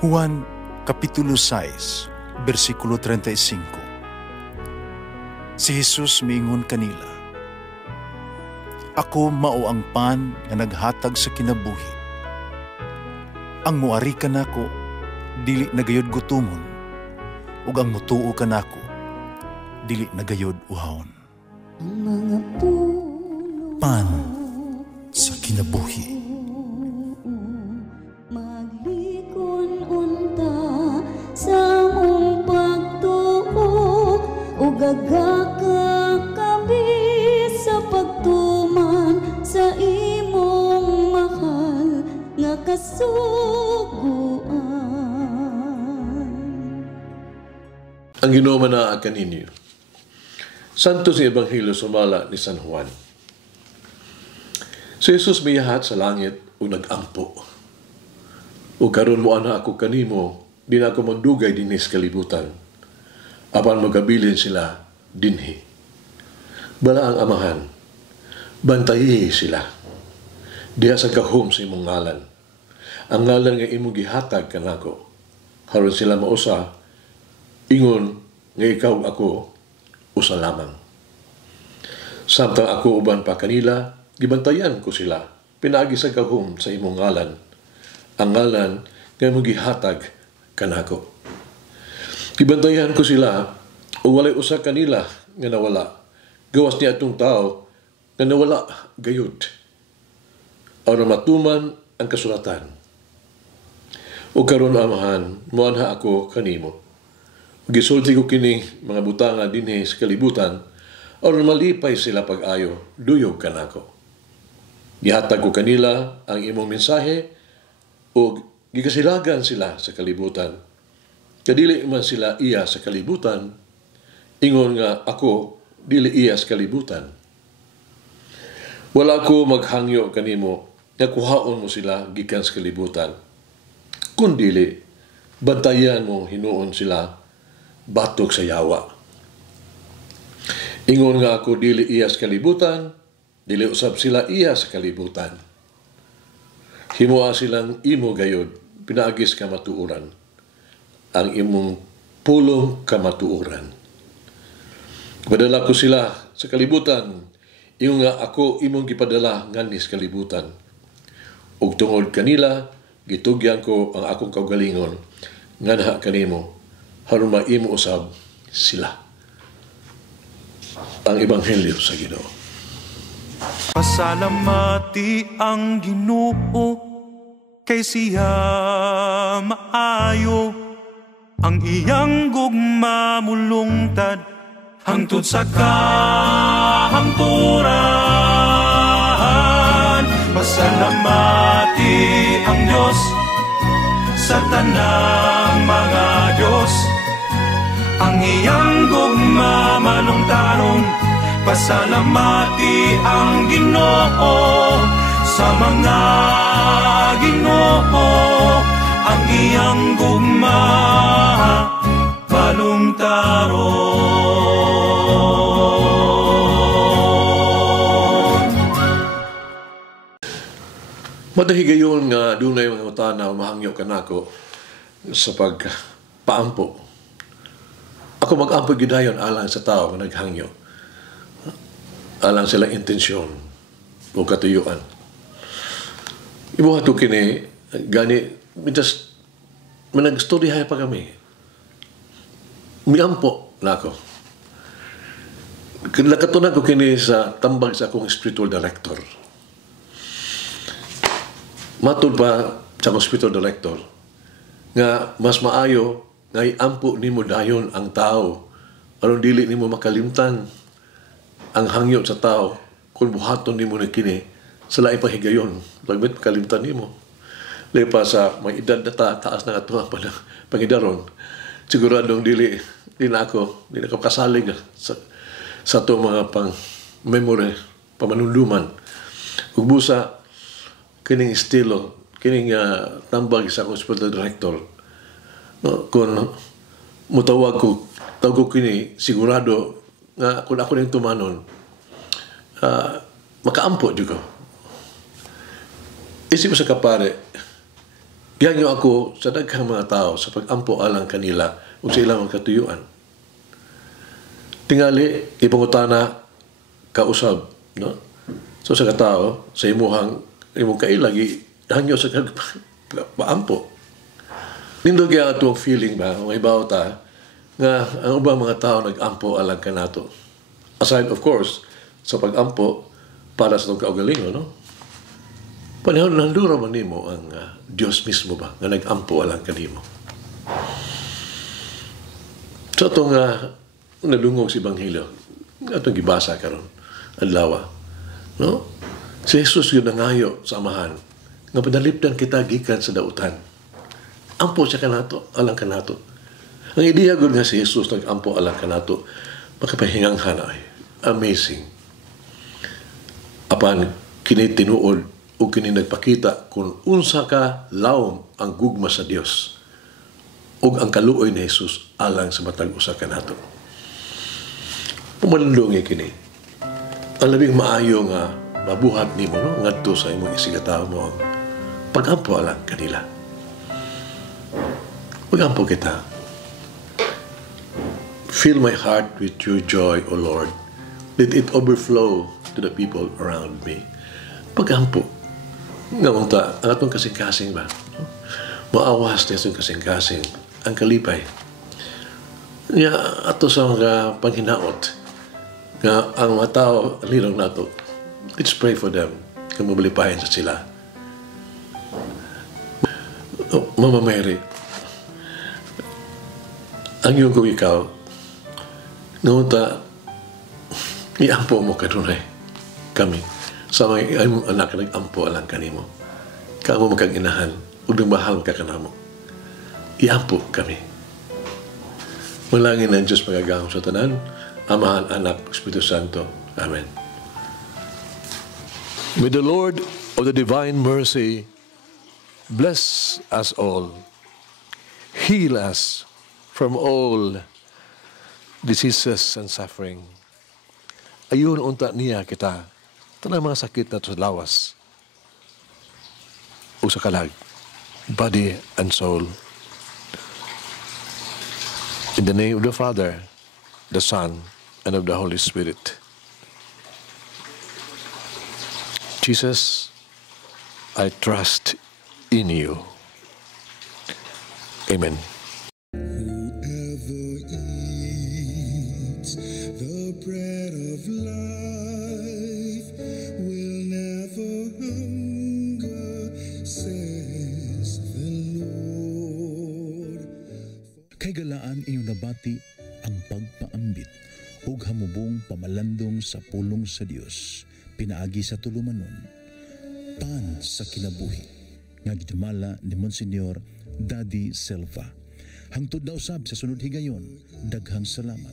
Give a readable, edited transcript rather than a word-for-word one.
Juan Kapitulo 6, versikulo 35. Si Jesus miingon kanila, "Ako mao ang pan nga naghatag sa kinabuhi. Ang muari kanako dili nagayod gutomon, ug ang mutuo kanako dili nagayod uhawon." Ang mga puno Pan sa kinabuhi. maglikon unta sa mong pagtuo ug gagaka kami sa pagtuman sa imong mahal nga kasuguan. Ang Ginoo manaa kaninyo. Santo sa Ebanghelyo sumala ni San Juan. Si Jesus miyahat sa langit o nag-ampo. O karon mo ana ako kanimo, di na ako magdugay dinhi sa kalibutan. Apan magabilin sila dinhi. Bala ang amahan, bantayi sila. Diha sa gahom sa imong ngalan. Ang ngalan nga imong gihatag kanako. Haron sila mausa, ingon nga ikaw ako, usa lamang. Samtang ako uban pa kanila, gibantayan ko sila, pinaagi sa gahom sa imong ngalan. Ang ngalan nga imong gihatag kanako. Gibantayan ko sila, o walay usa kanila nga nawala. Gawas niya atong tao nga nawala gayud. Aron matuman ang kasulatan. O karon amahan, moanha ako kanimo. Gisulti ko kini mga butanga dinhi sa kalibutan aron malipay sila pag-ayo, duyog kanako. Gihatag ko kanila ang imong mensahe o gikasilagan sila sa kalibutan. Kadili man sila iya sa kalibutan, ingon nga ako dili iya sa kalibutan. Wala ko maghangyo kanimo nga kuhaon mo sila gikan sa kalibutan. Kundili, bantayan mo hinuon sila batok sa yawa. Ingon nga ako dili iya sa kalibutan, dili usab sila iya sa kalibutan. Himoa silang imo gayod, pinaagis kamatuoran. Ang imong pulong kamatuoran. Padala ko sila sa kalibutan, ingon nga ako imong gipadala ngani sa kalibutan. Ug tungod kanila, gitugyan ko ang akong kaugalingon, nganha kanimo, haron maimo usab sila. Ang Ebanghelyo sa Ginoo. Pasalamati ang Ginoo kay siya maayo, ang iyang gugma mulungtad hangtod sa kahangturan. Pasalamati ang Diyos sa tanang mga Diyos, ang iyang gugma malungtaron. Pasalamati ang Ginoo sa mga Ginoo, ang iyang gugma malungtaron. Madahigayon nga dunay mga utana mahangyo kanako sa pagpaampo. Ako mag-ampo gidayon alang sa tao nga naghangyo. Alang silang intensyon o katuyuan. Ibuhat ko kini, gani, mitas, manag-storyahay pa kami. Miampo na ako. Nakatunan ko kini sa tambag sa akong spiritual director. Matod pa sa akong spiritual director, nga mas maayo nga iampo nimo dayon ang tao aron dili nimo makalimtan ang hangyo sa tao kung buhaton nimo na kini sa laing pahigayon. Lagbit makalimtan nimo. Lepa sa may edad na taas na nga pa ng pangidaron. Siguradong dili na ako kasalig sa to mga pang-memory, pamanunduman. Ug busa, kining estilo, kining tambag sa akong spiritual director, no, kung mutawag ko, tawag ko kini, sigurado nga kung ako rin tumanon, makaampo dito. Isip sa kapare, Giangyo ako sa daghang mga tao sa pagampo alang kanila ug sa ilang mga katuyuan. Tingali, ipangutana kausab, no? So sa katao, sa imong kailagi, hangyo sa paampo. Nindot kaya itong feeling ba, may bawta, nga ang ubang mga tao nag-ampo alang kanato. Aside, of course, sa pag-ampo, para sa itong kaugalingon, no? Panahon nandura man nimo ang Diyos mismo ba, nga nag-ampo alang kanimo. So itong nadungog si Ebanghelyo, itong gibasa karon adlaw, no? Si Jesus yun nangayo sa amahan, nga padalipdan kita gikan sa dautan. Ampo siya kanato, alang kanato. Ang ideya gud nga si Jesus nag-ampo alang kanato, makapahingang ay amazing. Apan kini tinuod o kini nagpakita kung unsa ka lawom ang gugma sa Dios ug ang kaluoy ni Jesus alang sa matag usa kanato. Pumalundong kini. Ang labing maayo nga mabuhat nimo, no, ngadto sa imong isigataw mo ang pagampo alang kanila. Pagampo kita. Fill my heart with your joy, O Lord. Let it overflow to the people around me. Pagampo. Nga unta, ang atong kasing-kasing ba? No? Maawas na itong kasing-kasing ang kalipay. Nga ato sa mga panghinaot nga ang mga tao linong nato. Let's pray for them. Kung mabalipahin sa sila. Oh, Mama Mary, ang iyong kong ikaw, ngunta, iampo mo kanunay kami sa mga imong anak na nag-ampo alang kanimo. Kaamo magkag-inahan, ug nagmahal ka kanamo. Iampo kami. Malangin ang Diyos magagahom sa tanan, Amahan, Anak, Espiritu Santo. Amen. May the Lord of the divine mercy bless us all, heal us from all diseases and suffering. Ayun unta niya kita, tanang mga sakit na sa lawas o sa kalag, body and soul. In the name of the Father, the Son, and of the Holy Spirit. Jesus, I trust in you. Amen. Whoever eats the bread of life will never hunger, says the Lord. Kay galaan inyong nabati ang pagpaambit ug hamubong pamalandong sa pulong sa Dios pinaagi sa tulumanon. Pan sa kinabuhi nga gidumala ni Monsignor Daddy Silva. Hangtod daw sab sa sunod higayon, daghang salamat.